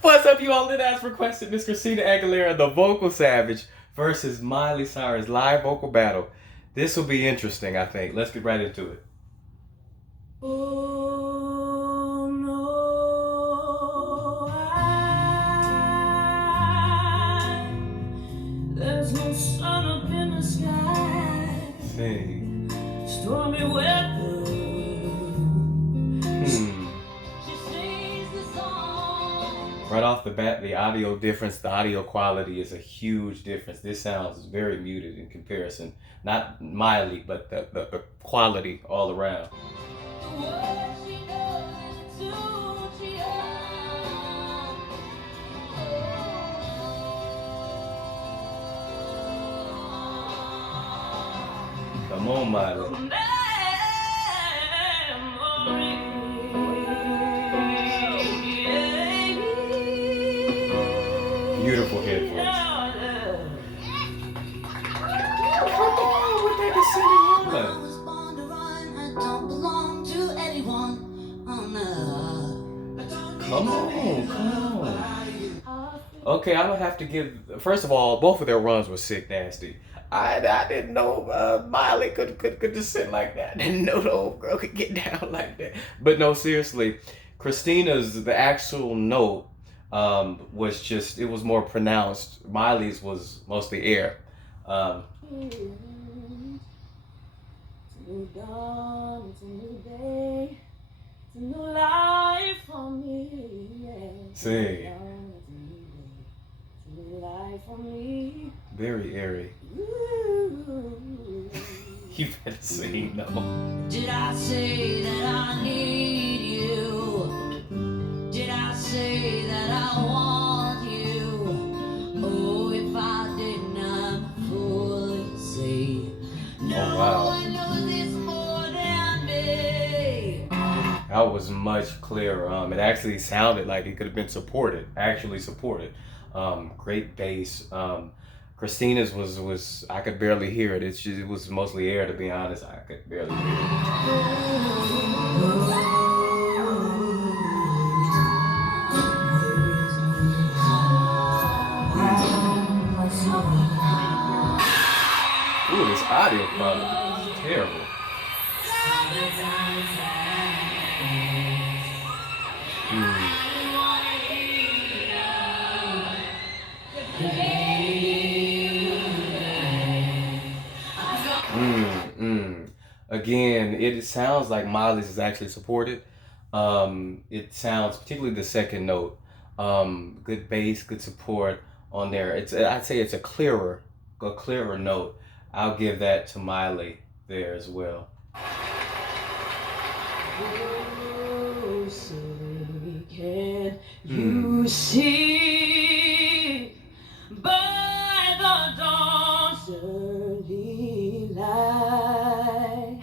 What's up, you all? Did ask requested Miss Christina Aguilera, the vocal savage, versus Miley Cyrus live vocal battle. This will be interesting, I think. Let's get right into it. Oh no, there's no sun up in the sky. Sing. Stormy weather. Right off the bat, the audio difference, the audio quality is a huge difference. This sounds very muted in comparison. Not Miley, but the quality all around. Come on, Miley. Beautiful headphones. Come on with that descending woman. Come on. Okay, I'm gonna have to give. First of all, both of their runs were sick nasty. I didn't know Miley could descend like that. I didn't know the old girl could get down like that. But no, seriously, Christina's the actual note was just, it was more pronounced. Miley's was mostly air. It's a new dawn, it's a new day, it's a new life for me. Yeah. Sing. It's a new life for me. Very airy. Ooh. You better sing, no. Did I say that I need you? Did I say that I want you? Oh, if I did not fully say, no, wow. I know this more than me. That was much clearer. It actually sounded like it could have been actually supported. Great bass. Christina's was I could barely hear it. It was mostly air, to be honest. I could barely hear it. Ooh, this audio quality is terrible. Again, it sounds like Miley's is actually supported. It sounds, particularly the second note, good bass, good support on there. I'd say it's a clearer note. I'll give that to Miley there as well. Oh, say, can you see by the dawn's early light?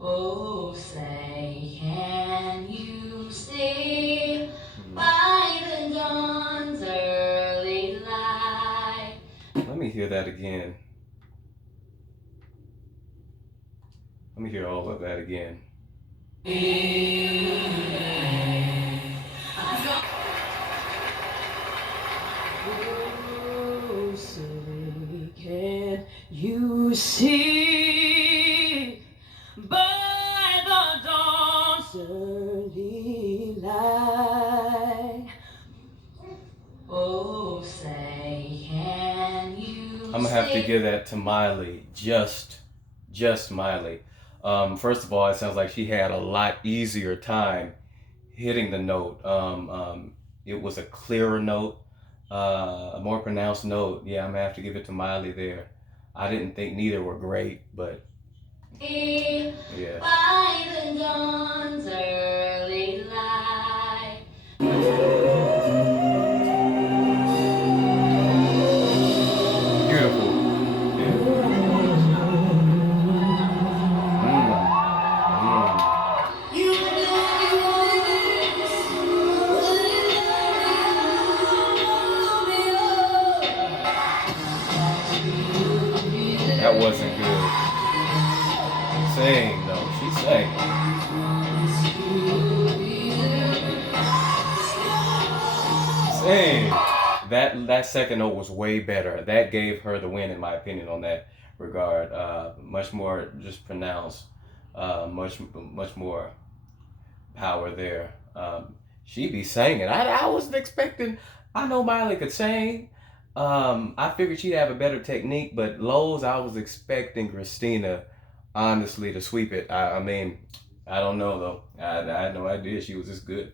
Oh, say, can you see by the dawn's early light? Let me hear that again. Let me hear all of that again. Oh, say, can you see by the dawn's early light? Oh, say, can you I'm gonna have to give that to Miley, just Miley. First of all, it sounds like she had a lot easier time hitting the note. It was a clearer note, a more pronounced note. Yeah, I'm gonna have to give it to Miley there. I didn't think neither were great, but yeah. By the dawn's early light. Beautiful. That wasn't good. Sang though, she sang. Dang. That second note was way better. That gave her the win, in my opinion, on that regard. Much more just pronounced. Much more power there. She be singing. I wasn't expecting. I know Miley could sing. I figured she'd have a better technique, but Lowe's, I was expecting Christina, honestly, to sweep it. I mean, I don't know though. I had no idea she was this good.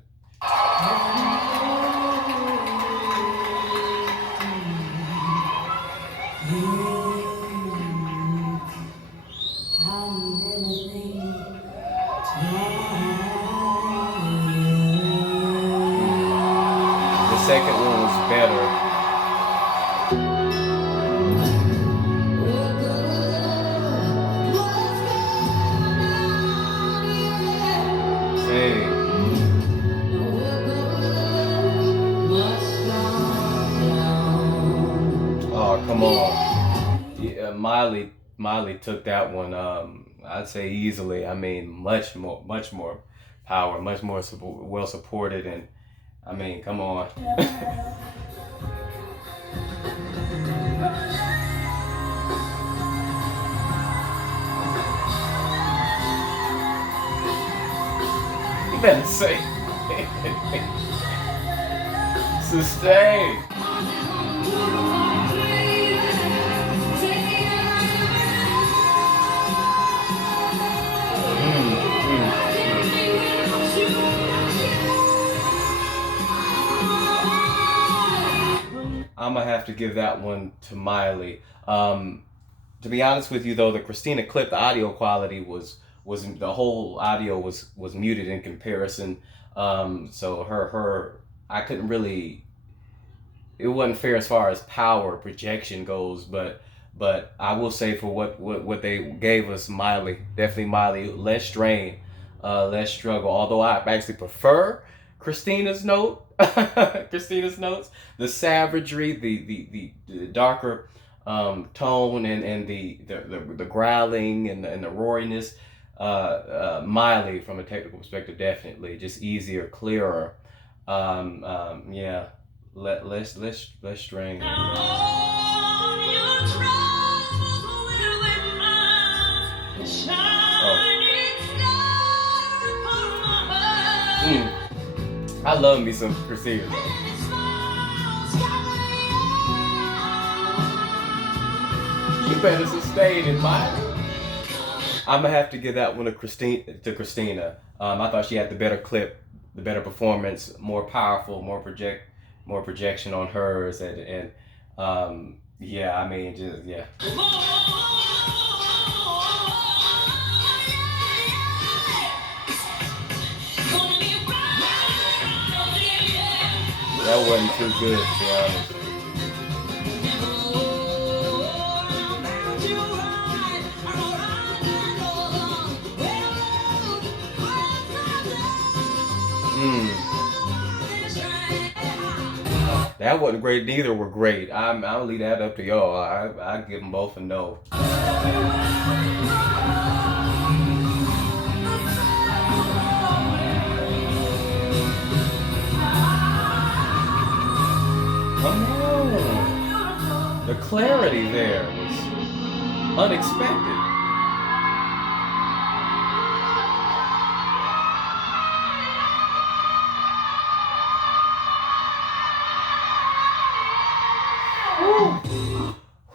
The second one was better. Same. Oh, come on. Yeah, Miley took that one. I'd say easily. I mean, much more power, much more well supported, and I mean, come on. You better say sustain. I'm gonna have to give that one to Miley. To be honest with you, though, the Christina clip, the audio quality was the whole audio was muted in comparison. So her I couldn't really. It wasn't fair as far as power projection goes, but I will say for what they gave us, Miley, definitely Miley, less strain, less struggle. Although I actually prefer Christina's note, Christina's notes, the savagery, the darker tone, and the growling and the roariness. Miley, from a technical perspective, definitely just easier, clearer. Yeah, less strain. I love me some Christina. You better sustain it, Miley. I'm gonna have to give that one to Christina. I thought she had the better clip, the better performance, more powerful, more projection on hers, and yeah, I mean, just yeah. That wasn't too good, to be honest. That wasn't great. Neither were great. I'll leave that up to y'all. I give them both a no. Come on. The clarity there was unexpected.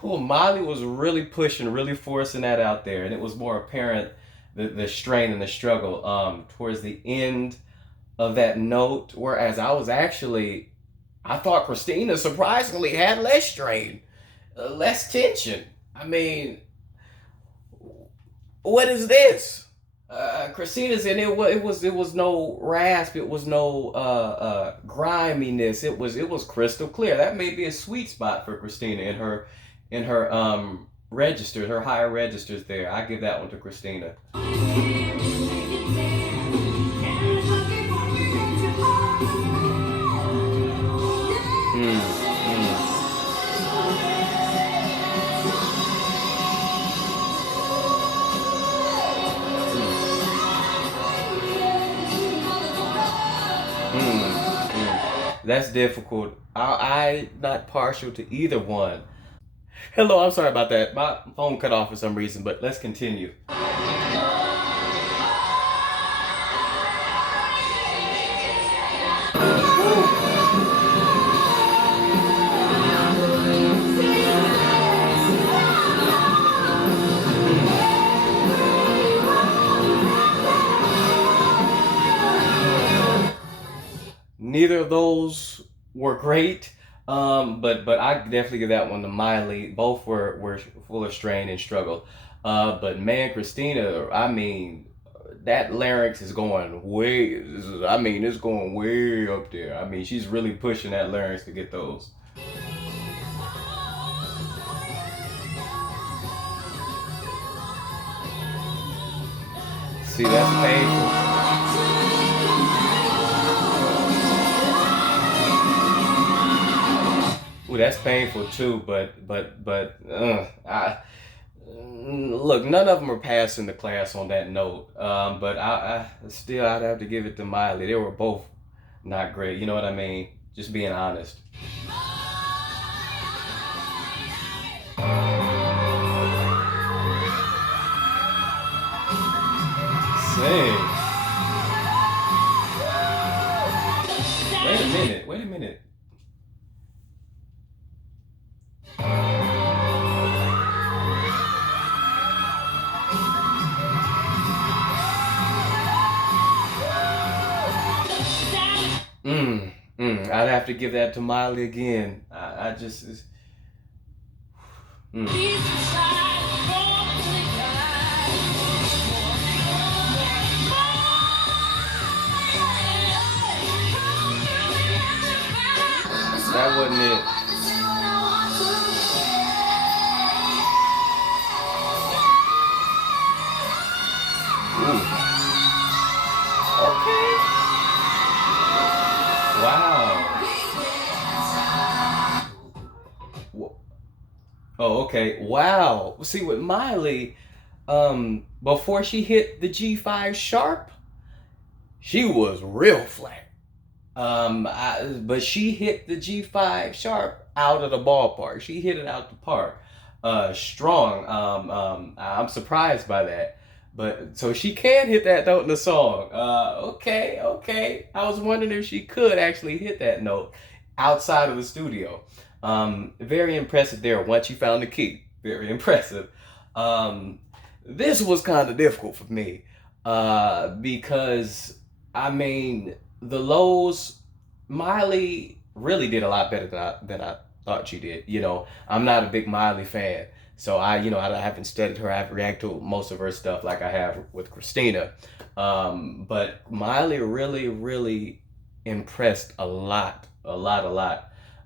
Ooh, Miley was really pushing, really forcing that out there, and it was more apparent the strain and the struggle towards the end of that note. Whereas I thought Christina surprisingly had less strain, less tension. I mean, what is this? Christina's in it. Was no rasp. It was no griminess. It was crystal clear. That may be a sweet spot for Christina in her registers, her higher registers. There, I give that one to Christina. That's difficult. I not partial to either one. Hello, I'm sorry about that. My phone cut off for some reason, but let's continue. Neither of those were great, but I definitely give that one to Miley. Both were full of strain and struggle. But man, Christina, I mean, that larynx is going way. I mean, it's going way up there. I mean, she's really pushing that larynx to get those. See, that's painful. Ooh, that's painful too. Look, none of them are passing the class on that note. But I still I'd have to give it to Miley. They were both not great. You know what I mean? Just being honest. Sing. Wait a minute. Wait a minute. I'd have to give that to Miley again. I just. Mm. That wasn't it. Ooh. Okay. Wow. Oh, okay. Wow. See, with Miley, before she hit the G5 sharp, she was real flat. But she hit the G5 sharp out of the ballpark. She hit it out the park, strong. I'm surprised by that. But so she can hit that note in the song. Okay, okay. I was wondering if she could actually hit that note outside of the studio. Very impressive there. Once you found the key, very impressive. Um, this was kind of difficult for me because I mean the lows. Miley really did a lot better than I thought she did. You know, I'm not a big Miley fan, so I haven't studied her. I haven't reacted to most of her stuff like I have with Christina. But Miley really impressed a lot.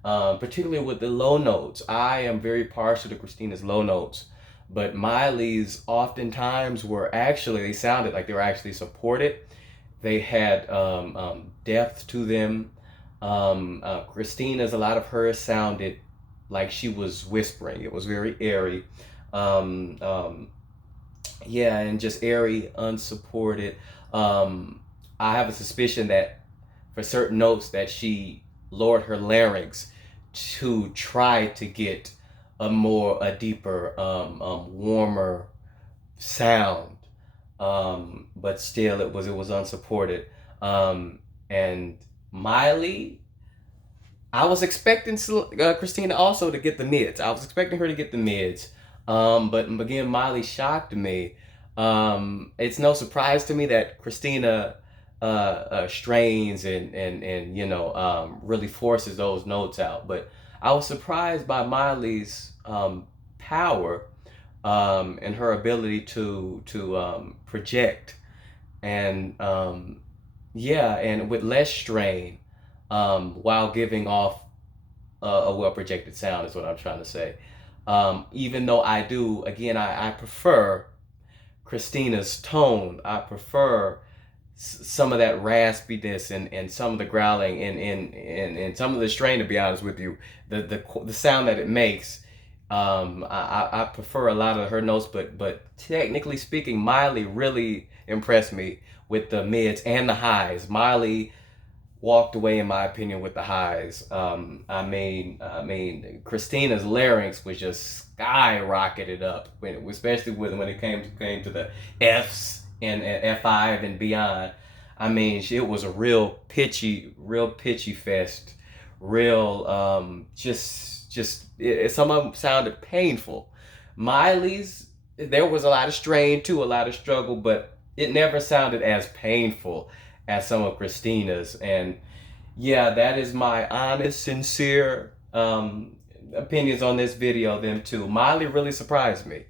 Particularly with the low notes. I am very partial to Christina's low notes, but Miley's oftentimes were actually, they sounded like they were actually supported. They had depth to them. Christina's, a lot of hers sounded like she was whispering. It was very airy. Um, um, yeah, and just airy, unsupported. Um, I have a suspicion that for certain notes that she lowered her larynx to try to get a deeper, warmer sound. But still, it was unsupported. And Miley, I was expecting Christina also to get the mids. I was expecting her to get the mids. But again, Miley shocked me. It's no surprise to me that Christina strains and really forces those notes out. But I was surprised by Miley's power and her ability to project and yeah, and with less strain, while giving off a well projected sound is what I'm trying to say. Even though I do, again, I prefer Christina's tone. I prefer some of that raspiness and some of the growling and some of the strain. To be honest with you, the sound that it makes, I prefer a lot of her notes. But technically speaking, Miley really impressed me with the mids and the highs. Miley walked away, in my opinion, with the highs. Christina's larynx was just skyrocketed up, especially when it came to the Fs and F5 and beyond. I mean, it was a real pitchy fest. Real, some of them sounded painful. Miley's, there was a lot of strain too, a lot of struggle, but it never sounded as painful as some of Christina's. And yeah, that is my honest, sincere opinions on this video. Them too. Miley really surprised me,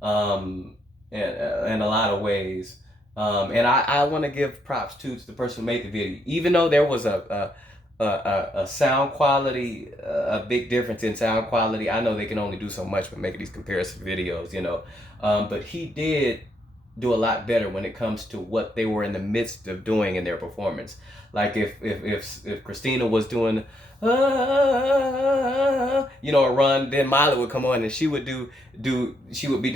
in a lot of ways. And I want to give props to the person who made the video, even though there was a sound quality, a big difference in sound quality. I know they can only do so much with making these comparison videos, but he did do a lot better when it comes to what they were in the midst of doing in their performance. Like if Christina was doing a run, then Miley would come on and she would be